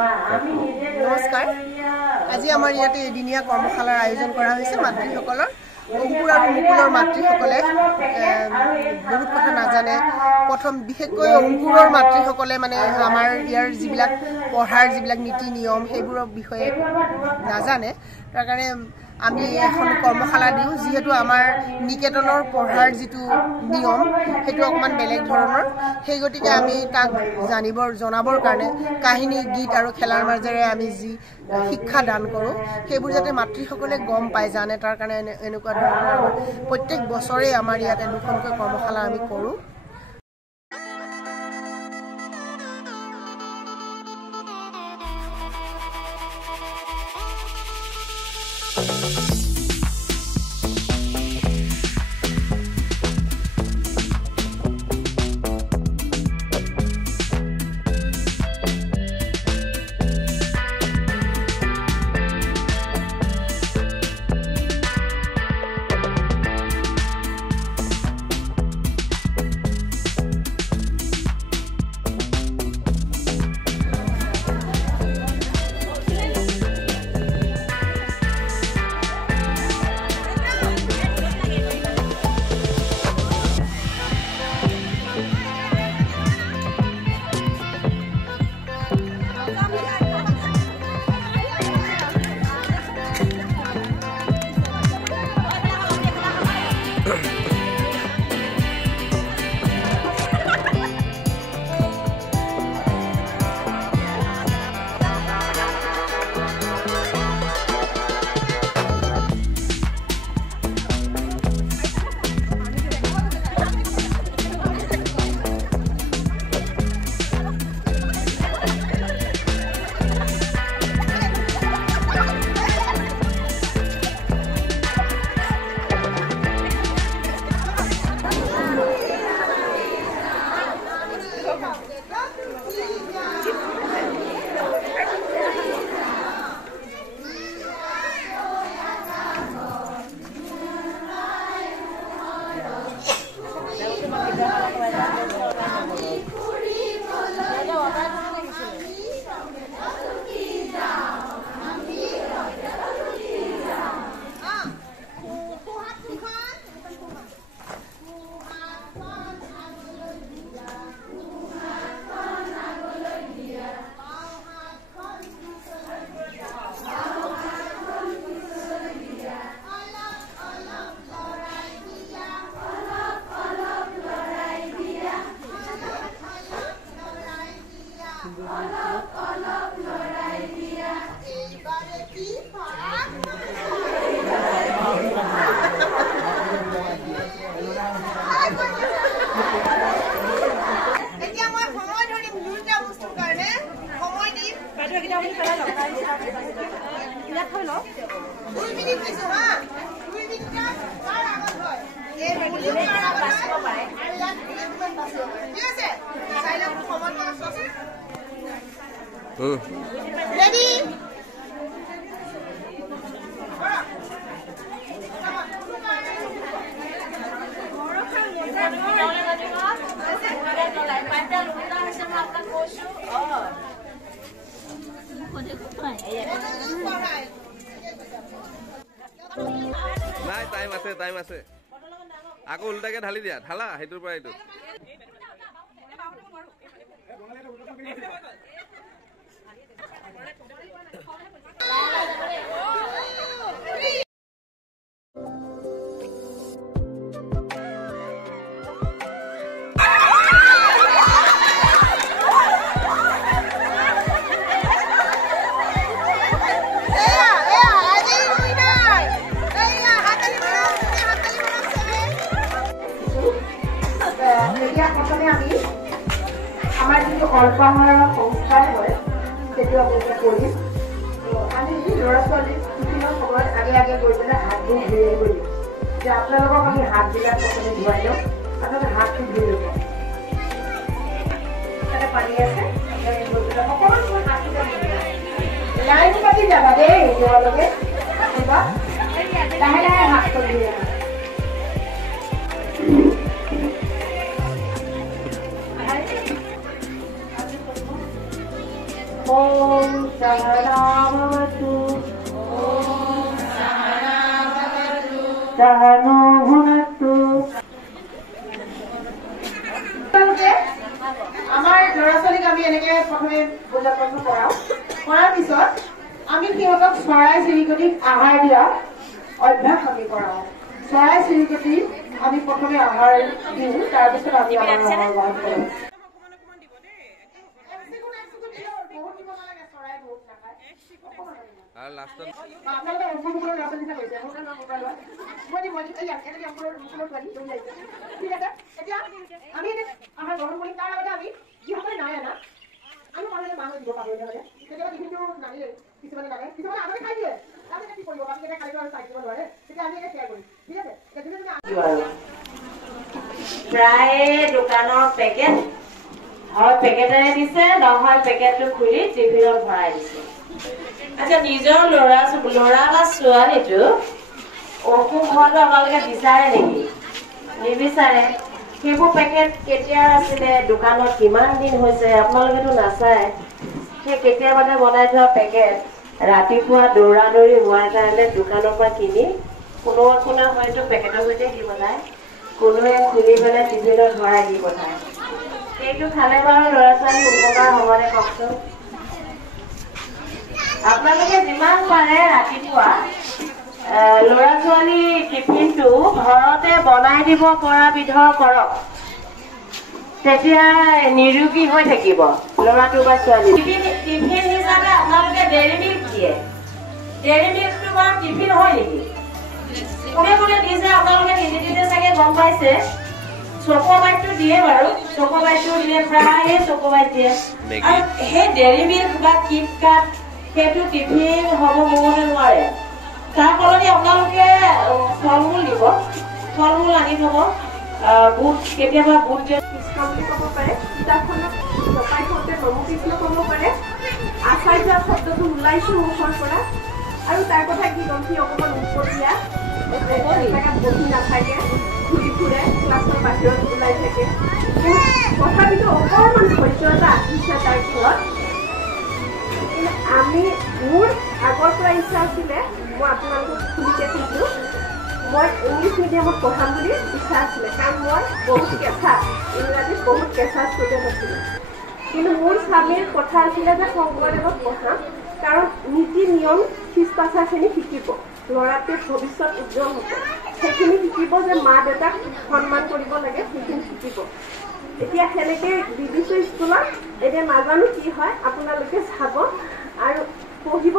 নমস্কাৰ আজি আমাৰ ইয়াতে এদিনীয়া কৰ্মশালাৰ আয়োজন কৰা হৈছে মাতৃসকলৰ অংকুৰ আৰু মুকুলৰ মাতৃসকলে বহুত কথা নাজানে প্ৰথম বিশেষকৈ অংকুৰৰ মাতৃসকলে মানে আমাৰ ইয়াৰ যিবিলাক পঢ়াৰ যিবিলাক নীতি নিয়ম সেইবোৰৰ বিষয়ে নাজানে তাৰ কাৰণে আমি এখন কৰ্মশালা দিওঁ যিহেতু আমাৰ নিকেতনৰ পঢ়াৰ যিটো নিয়ম সেইটো অকমান বেলেগ ধৰণৰ সেই গতিকে আমি তাক জনাবৰ কাৰণে কাহিনী গীত আৰু খেলাৰ মাজেৰে আমি যি শিক্ষা দান কৰোঁ সেইবোৰ যাতে মাতৃসকলে গম পায় জানে তাৰ কাৰণে এনেকুৱা ধৰণৰ প্ৰত্যেক বছৰে আমাৰ ইয়াতে দুখনকৈ কৰ্মশালা আমি কৰোঁ Ready? নাই টাইম আছে আকৌ উল্টাকে ঢালি দিয়া ঢালা সেইটোৰ পৰা এইটো আমাৰ যিটো অল্পাহাৰৰ সংস্থাৰ হয় সেইটো আপোনালোকে কৰিম আমি ল'ৰা ছোৱালী টিফিনৰ সময়ত আগে গৈ পেলাই হাতবোৰ ধুই আহিব দিম যে আপোনালোকক আমি হাতবিলাক প্ৰথমে ধুৱাই লওঁ আপোনালোকে হাতটো ধুই ল'ব তাতে পানী আছে গৈ পেলাই অকণমান সময় হাতটো লাইন পাতি যাবা দেই তোমালোকে লাহে লাহে হাতটো ধুই যাবা ওম সহনা ভবতু সহনো ভুনক্তু। আমাৰ ল'ৰা ছোৱালীক আমি এনেকে প্ৰথমে বুজা পত্ৰ কৰাওঁ, কৰাৰ পিছত আমি সিহঁতক চৰাই চিৰিকটিক আহাৰ দিয়া অভ্যাস আমি কৰাওঁ। চৰাই চিৰিকটি আমি প্ৰথমে আহাৰ দিওঁ, তাৰপিছত আমি আমাৰ আহাৰ গ্ৰহণ কৰোঁ। আৰু লাষ্টত আপোনালোকে অংকুৰৰ ল'ৰা ছোৱালী কৈছে ঠিক আছে। এতিয়া আমি আহাৰ গ্ৰহণ কৰিম, তাৰ লগতে আমি যিসকলে নাই আনা আমি মানুহে মানুহ দিব পাহৰিলে মানে কেতিয়াবা টিফিনটো নানিলে, কিছুমানে নানে, কিছুমানে আগতে খাই দিয়ে, তাৰপিছত কি কৰিব বাকী কেইটা খাই আৰু চাই দিব নোৱাৰে, তেতিয়া আমি এটা শ্বেয়াৰ কৰিম ঠিক আছে। প্ৰায় দোকানৰ পেকেট হয় পেকেটেৰে দিছে, নহয় পেকেটটো খুলি টিফিনত ভৰাই দিছে। আচ্ছা, নিজৰ ল'ৰা বা ছোৱালীটো অসুখ হোৱাটো আপোনালোকে বিচাৰে নেকি? নিবিচাৰে। সেইবোৰ পেকেট কেতিয়া আছিলে, দোকানত কিমান দিন হৈছে আপোনালোকেতো নাচায়। সেই কেতিয়াবাতে বনাই থোৱা পেকেট ৰাতিপুৱা দৌৰা দৌৰি হোৱাৰ কাৰণে দোকানৰ পৰা কিনি কোনোবা হয়তো পেকেটৰ সৈতে দি পঠায়, কোনোৱে খুলি পেলাই টিফিনত ভৰাই দি পঠায়। সেইটো খালে বাৰু ল'ৰা ছোৱালী উপকাৰ হ'বনে কওকচোন? আপোনালোকে যিমান পাৰে ৰাতিপুৱা ল'ৰা ছোৱালী টিফিনটো ঘৰতে বনাই দিব পৰা বিধৰ কৰক, তেতিয়া নিৰোগী হৈ থাকিব ল'ৰাটো বা ছোৱালী। টিফিন হিচাপে আপোনালোকে ডেইৰী মিল্ক দিয়ে, ডেইৰী মিল্কটো বাৰু টিফিন হয় নেকি? কোনে কোনে দিছে আপোনালোকে নিজে নিজে চাগে গম পাইছে। চকোবাইটটো দিয়ে বাৰু, চকোবাইটটো দিলে প্ৰায়ে চকোবাইট দিয়ে। আৰু সেই ডেইৰী মিল্ক বা কিটকাট সেইটো টিফিন হ'ব মনে নোৱাৰে। তাৰ সলনি আপোনালোকে ফল মূল দিব, ফল মূল আনি থব, বুট কেতিয়াবা বুট কৃষ্ণ বুলি ক'ব পাৰে, কিতাপখনত জপাই থওঁতে নমো কৃষ্ণ ক'ব পাৰে, আচাৰ্য শব্দটো ওলাইছো মুখৰ পৰা। আৰু তাৰ কথা কি ক'ম, সি অকণমান উৎপতীয়া, বহি নাথাকে, ঘূৰি ফুৰে, ক্লাছৰ বাহিৰত ওলাই থাকে। তথাপিতো অকণমান ধৈৰ্যতা আহিছে তাৰ ঘৰত। আমি মোৰ আগৰ পৰা ইচ্ছা আছিলে, মই আপোনালোকক খুলিকে কৈছোঁ, মই ইংলিছ মিডিয়ামত পঢ়াম বুলি ইচ্ছা আছিলে, কাৰণ মই বহুত কেঁচা, ইংৰাজীত বহুত কেঁচা ষ্টুডেণ্ট আছিলোঁ। কিন্তু মোৰ স্বামীৰ কথা আছিলে যে শংকৰদেৱত পঢ়াম, কাৰণ নীতি নিয়ম শিষ্টাচাৰখিনি শিকিব, ল'ৰাটোৰ ভৱিষ্যত উজ্জ্বল হ'ব। সেইখিনি শিকিব যে মা দেউতাক সন্মান কৰিব লাগে, সেইখিনি শিকিব। এতিয়া সেনেকৈ দি দিছোঁ স্কুলত। এতিয়া নাজানো কি হয়, আপোনালোকে চাব। আৰু পঢ়িব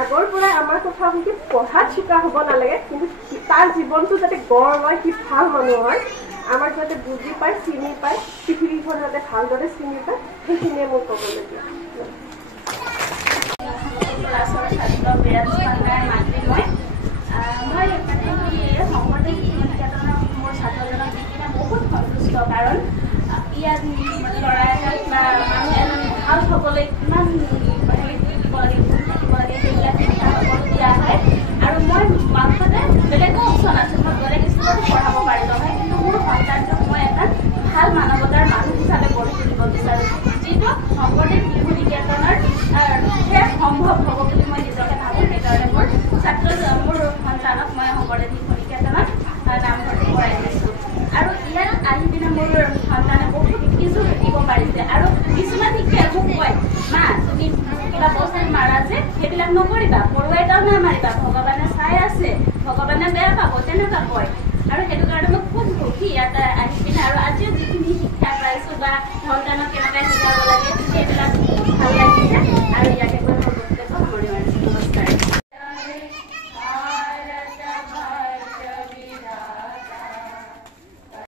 আগৰ পৰাই আমাৰ কথা হ'ল কি পঢ়াত চোকা হ'ব নালাগে, কিন্তু তাৰ জীৱনটো যাতে গঢ় লয়, সি ভাল মানুহ হয়, আমাক যাতে বুজি পায়, চিনি পায়, পৃথিৱীখন যাতে ভালদৰে চিনি পায়, সেইখিনিয়ে মোৰ ক'বলগীয়া। মোৰ ছাত্ৰজনক দি কিনে বহুত সন্তুষ্ট, কাৰণ ইয়াত ল'ৰা এটাক বা মানুহ এজন ভাল হ'বলৈ কিমান থাকিব লাগে, সেইবিলাক সকলো দিয়া হয়। আৰু মই মাজতে বেলেগো অপশ্যন আছে, মই বেলেগ স্কুলতো পঢ়াব পাৰিলোঁ হয়, কিন্তু মোৰ সন্তানটোক মই এটা ভাল মানৱতাৰ মানুহ হিচাপে গঢ়ি তুলিব বিচাৰোঁ, যিটো শংকৰদেৱ শিশু নিকেতনৰ শেষ সম্ভৱ হ'ব বুলি মই নিজকে ভাবোঁ। সেইকাৰণে মোৰ সন্তানক মই শংকৰদেৱ শিশু নিকেতনত নামভৰ্তি কৰাই দিছোঁ। আৰু ইয়াত আহি পিনে মোৰ সন্তানে বহুত কিছু শিকিব পাৰিছে। আৰু কিছুমান শিক্ষাই মোক কয়, মা তুমি কিবা বস্তু মাৰা যে সেইবিলাক নকৰিবা, পৰুৱা এটাও নামাৰিবা, ভগৱানে চাই আছে, ভগৱানে বেয়া পাব, তেনেকুৱা কয়। আৰু সেইটো কাৰণে মই খুব সুখী ইয়াত আহি পিনে। আৰু আজিও যিখিনি শিক্ষা পাইছোঁ বা সন্তানক কেনেকৈ শিকাব লাগে সেইবিলাক খুব ভাল লাগিছে। আৰু